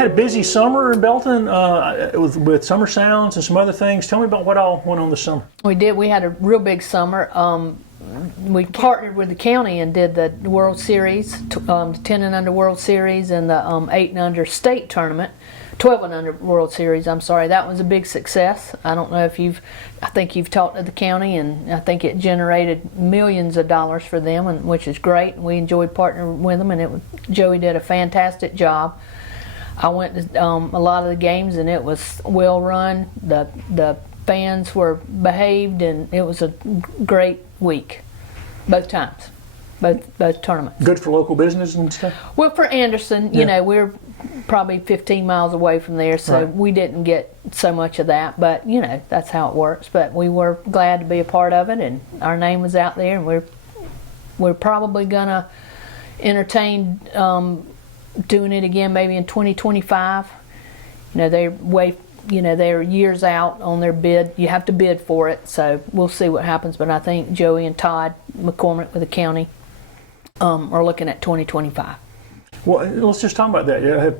had a busy summer in Belton with summer sounds and some other things. Tell me about what all went on this summer. We did. We had a real big summer. We partnered with the county and did the World Series, 10 and under World Series, and the 8 and under state tournament, 12 and under World Series. I'm sorry, that was a big success. I don't know if I think you've talked to the county, and I think it generated millions of dollars for them, which is great. We enjoyed partnering with them, and Joey did a fantastic job. I went to a lot of the games, and it was well run. The fans were behaved, and it was a great week, both times, both tournaments. Good for local business and stuff? Well, for Anderson, you know, we're probably 15 miles away from there, so we didn't get so much of that, but you know, that's how it works. But we were glad to be a part of it, and our name was out there, and we're probably gonna entertain doing it again maybe in 2025. You know, they're years out on their bid. You have to bid for it, so we'll see what happens. But I think Joey and Todd McCormick with the county are looking at 2025. Well, let's just talk about that.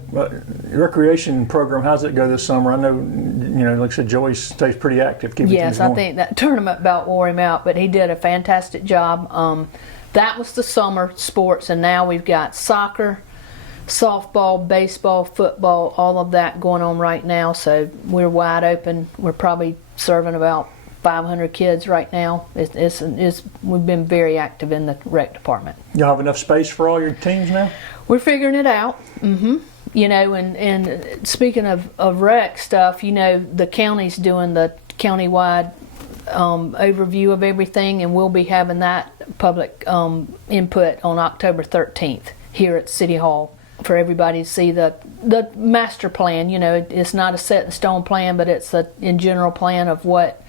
Recreation program, how's it go this summer? I know, you know, like I said, Joey stays pretty active. Yes, I think that tournament about wore him out, but he did a fantastic job. That was the summer sports, and now we've got soccer, softball, baseball, football, all of that going on right now, so we're wide open. We're probably serving about 500 kids right now. We've been very active in the rec department. You have enough space for all your teams now? We're figuring it out. You know, and speaking of rec stuff, you know, the county's doing the countywide overview of everything, and we'll be having that public input on October 13th here at City Hall for everybody to see the master plan. You know, it's not a set in stone plan, but it's a in general plan of what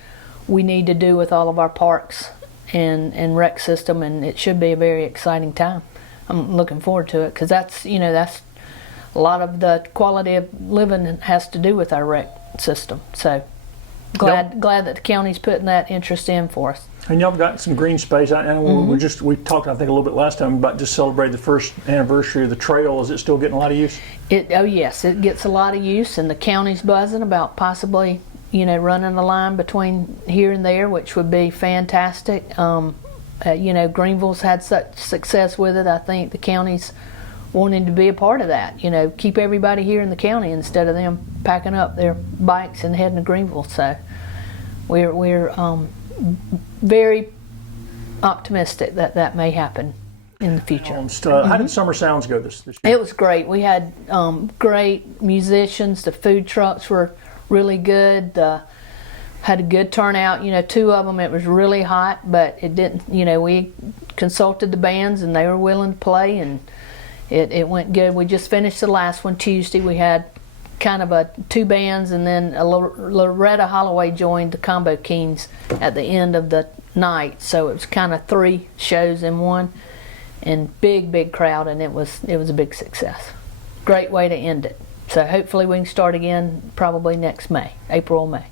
we need to do with all of our parks and rec system, and it should be a very exciting time. I'm looking forward to it, because that's a lot of the quality of living has to do with our rec system. So glad that the county's putting that interest in for us. And y'all got some green space. I know we talked, I think, a little bit last time about just celebrating the first anniversary of the trail. Is it still getting a lot of use? Oh yes, it gets a lot of use, and the county's buzzing about possibly, you know, running a line between here and there, which would be fantastic. You know, Greenville's had such success with it. I think the county's wanting to be a part of that. You know, keep everybody here in the county instead of them packing up their bikes and heading to Greenville. So we're very optimistic that may happen in the future. How did Summer Sounds go this year? It was great. We had great musicians. The food trucks were really good. Had a good turnout. You know, 2 of them, it was really hot, but it didn't, you know, we consulted the bands and they were willing to play, and it went good. We just finished the last one Tuesday. We had kind of 2 bands, and then Loretta Holloway joined the Combo Kings at the end of the night, so it was kind of 3 shows in one, and big crowd, and it was a big success. Great way to end it. So hopefully we can start again probably next May, April or May.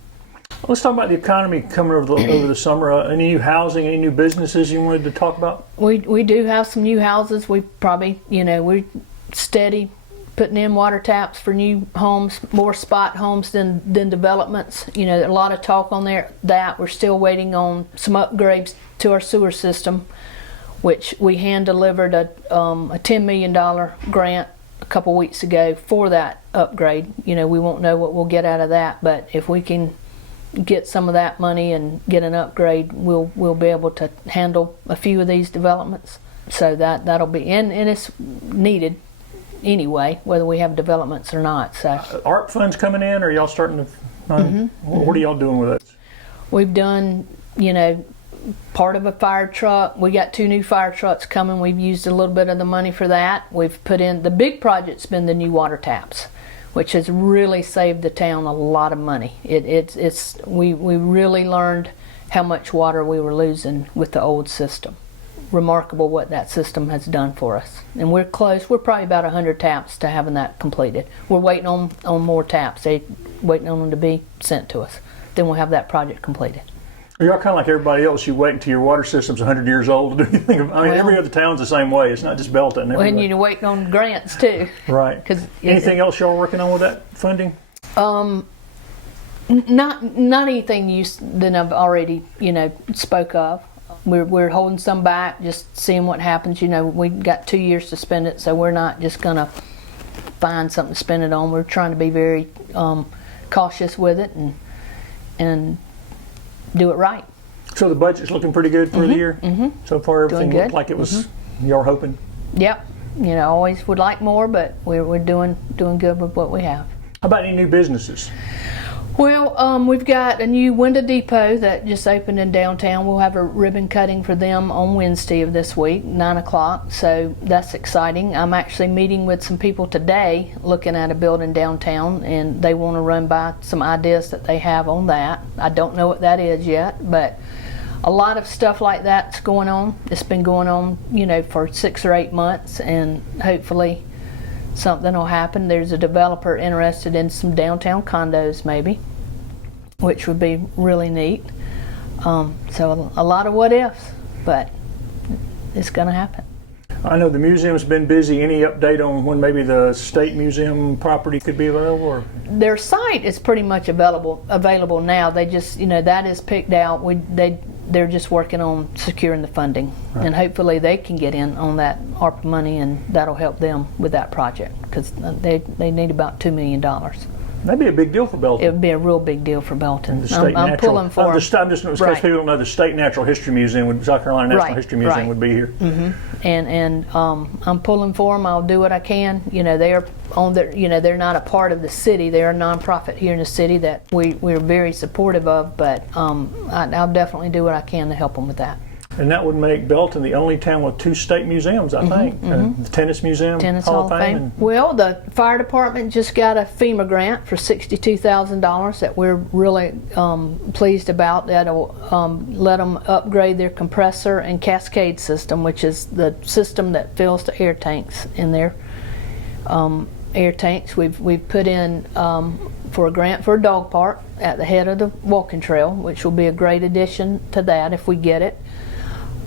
Let's talk about the economy coming over the summer. Any new housing, any new businesses you wanted to talk about? We do have some new houses. We probably, you know, we're steady putting in water taps for new homes, more spot homes than developments. You know, a lot of talk on there that we're still waiting on some upgrades to our sewer system, which we hand delivered a $10 million grant a couple weeks ago for that upgrade. You know, we won't know what we'll get out of that, but if we can get some of that money and get an upgrade, we'll be able to handle a few of these developments. So that'll be, and it's needed anyway, whether we have developments or not. So ARP funds coming in, or are y'all starting to what are y'all doing with it? We've done, you know, part of a fire truck. We got 2 new fire trucks coming. We've used a little bit of the money for that. We've put in, the big project's been the new water taps, which has really saved the town a lot of money. We really learned how much water we were losing with the old system. Remarkable what that system has done for us. And we're close. We're probably about 100 taps to having that completed. We're waiting on more taps. They're waiting on them to be sent to us. Then we'll have that project completed. You're kind of like everybody else. You wait until your water system's 100 years old to do anything. I mean, every other town's the same way. It's not just Belton. When you're waiting on grants too. Right. Anything else y'all working on with that funding? Not anything than I've already spoke of. We're holding some back, just seeing what happens. We got 2 years to spend it, so we're not just gonna find something to spend it on. We're trying to be very cautious with it and do it right. So the budget's looking pretty good for the year? Mm-hmm. So far everything looked like it was y'all hoping? Yep. Always would like more, but we're doing good with what we have. How about any new businesses? Well, we've got a new window depot that just opened in downtown. We'll have a ribbon cutting for them on Wednesday of this week, 9 o'clock, so that's exciting. I'm actually meeting with some people today looking at a building downtown, and they want to run by some ideas that they have on that. I don't know what that is yet, but a lot of stuff like that's going on. It's been going on, for 6 or 8 months, and hopefully something will happen. There's a developer interested in some downtown condos maybe, which would be really neat. So a lot of what ifs, but it's going to happen. I know the museum's been busy. Any update on when maybe the state museum property could be available? Or? Their site is pretty much available now. They just, that is picked out. They're just working on securing the funding, right. And hopefully they can get in on that ARPA money, and that'll help them with that project because they need about $2 million. That'd be a big deal for Belton. It would be a real big deal for Belton. I'm pulling for them. Just because people don't know, the State Natural History Museum, South Carolina National History Museum would be here. Mm-hmm. And I'm pulling for them. I'll do what I can. They are on their. They're not a part of the city. They're a nonprofit here in the city that we're very supportive of. But I'll definitely do what I can to help them with that. And that would make Belton the only town with 2 state museums, I think. The Tennis Museum, Hall of Fame. Well, the fire department just got a FEMA grant for $62,000 that we're really pleased about. That'll let them upgrade their compressor and cascade system, which is the system that fills the air tanks in their air tanks. We've put in for a grant for a dog park at the head of the walking trail, which will be a great addition to that if we get it.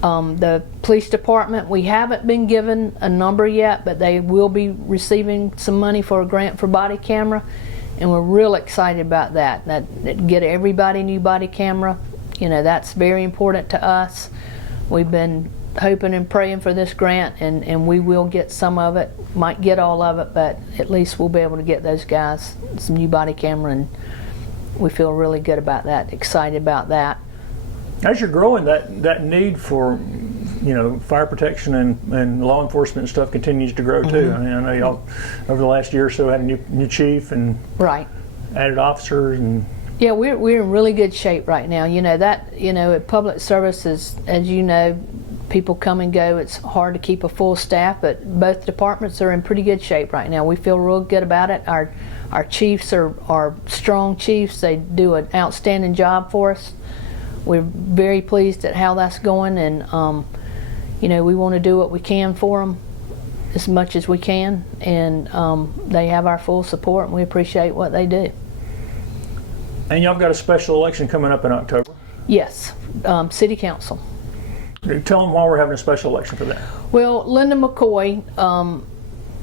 The police department, we haven't been given a number yet, but they will be receiving some money for a grant for body camera, and we're real excited about that. That get everybody a new body camera. That's very important to us. We've been hoping and praying for this grant, and we will get some of it. Might get all of it, but at least we'll be able to get those guys some new body camera, and we feel really good about that, excited about that. As you're growing, that need for, fire protection and law enforcement and stuff continues to grow too. I mean, I know y'all over the last year or so had a new chief and added officers and. Yeah, we're in really good shape right now. At public services, as you know, people come and go. It's hard to keep a full staff, but both departments are in pretty good shape right now. We feel real good about it. Our chiefs are strong chiefs. They do an outstanding job for us. We're very pleased at how that's going, and we want to do what we can for them as much as we can, and they have our full support, and we appreciate what they do. And y'all got a special election coming up in October? Yes, City Council. Tell them why we're having a special election for that. Well, Linda McCoy,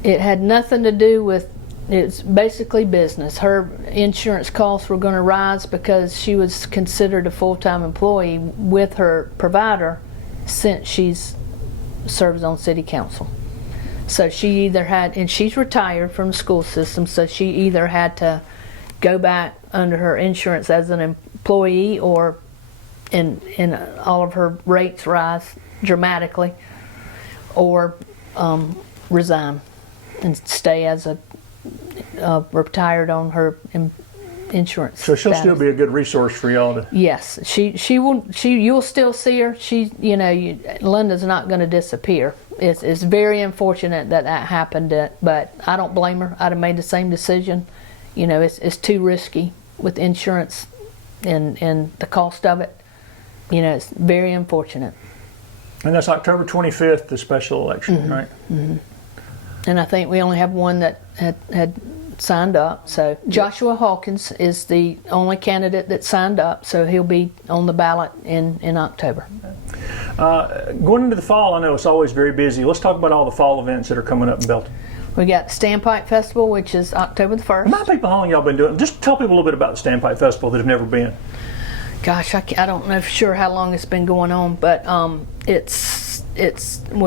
it had nothing to do with. It's basically business. Her insurance costs were going to rise because she was considered a full-time employee with her provider since she's serves on city council. So she either had, and she's retired from the school system, so she either had to go back under her insurance as an employee, or in all of her rates rise dramatically, or resign and stay as a retired on her insurance. So she'll still be a good resource for y'all to. Yes, you'll still see her. Linda's not going to disappear. It's very unfortunate that happened, but I don't blame her. I'd have made the same decision. It's too risky with insurance and the cost of it. It's very unfortunate. And that's October 25th, the special election, right? Mm-hmm. And I think we only have one that had signed up. So Joshua Hawkins is the only candidate that signed up, so he'll be on the ballot in October. Going into the fall, I know it's always very busy. Let's talk about all the fall events that are coming up in Belton. We got the Standpipe Festival, which is October the 1st. Remind people how long y'all been doing it. Just tell people a little bit about the Standpipe Festival that have never been. Gosh, I don't know for sure how long it's been going on, but we'll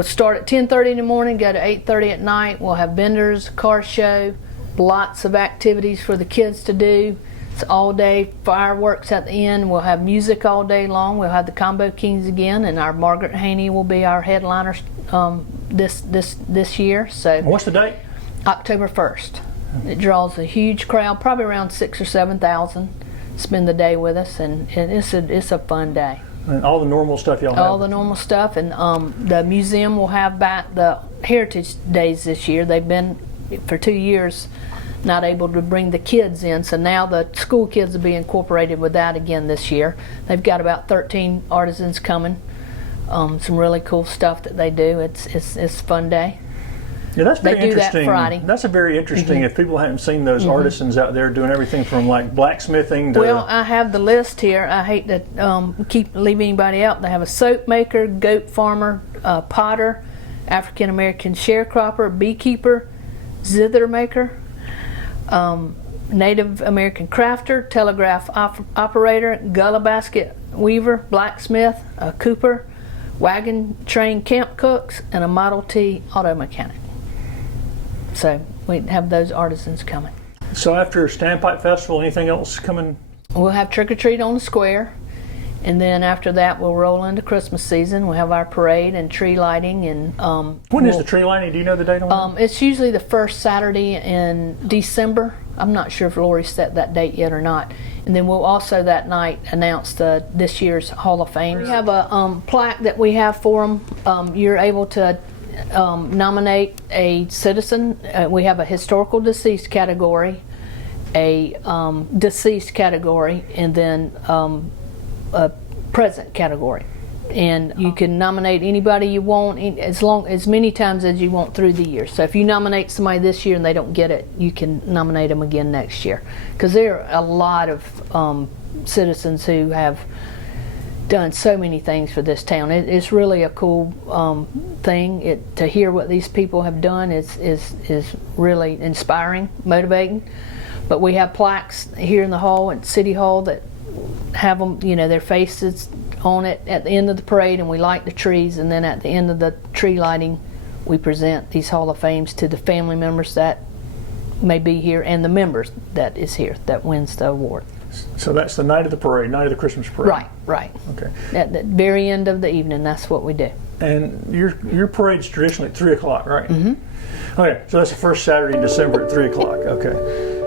start at 10:30 in the morning, go to 8:30 at night. We'll have vendors, car show, lots of activities for the kids to do. It's all day fireworks at the end. We'll have music all day long. We'll have the Combo Kings again, and our Margaret Haney will be our headliner this year. So what's the date? October 1st. It draws a huge crowd, probably around 6,000 or 7,000. Spend the day with us, and it's a fun day. And all the normal stuff y'all have? All the normal stuff, and the museum will have back the Heritage Days this year. They've been, for 2 years, not able to bring the kids in, so now the school kids will be incorporated with that again this year. They've got about 13 artisans coming, some really cool stuff that they do. It's a fun day. Yeah, that's very interesting. They do that Friday. That's a very interesting. If people haven't seen those artisans out there doing everything from like blacksmithing to. Well, I have the list here. I hate to leave anybody out. They have a soap maker, goat farmer, potter, African American sharecropper, beekeeper, zither maker, Native American crafter, telegraph operator, gullah basket weaver, blacksmith, a cooper, wagon train camp cooks, and a Model T auto mechanic. So we have those artisans coming. So after Standpipe Festival, anything else coming? We'll have trick or treat on the square, and then after that we'll roll into Christmas season. We'll have our parade and tree lighting. And when is the tree lighting? Do you know the date on that? It's usually the first Saturday in December. I'm not sure if Lori set that date yet or not. And then we'll also that night announce this year's Hall of Fame. We have a plaque that we have for them. You're able to nominate a citizen. We have a historical deceased category, a deceased category, and then a present category. And you can nominate anybody you want as many times as you want through the year. So if you nominate somebody this year and they don't get it, you can nominate them again next year. Because there are a lot of citizens who have done so many things for this town. It's really a cool thing. To hear what these people have done is really inspiring, motivating. But we have plaques here in the hall at City Hall that have them, their faces on it at the end of the parade, and we light the trees, and then at the end of the tree lighting we present these Hall of Fames to the family members that may be here and the members that is here that wins the award. So that's the night of the parade, night of the Christmas parade. Right. Okay. At the very end of the evening, that's what we do. And your parade's traditionally at 3 o'clock, right? Mm-hmm. Okay, so that's the first Saturday in December at 3 o'clock. Okay.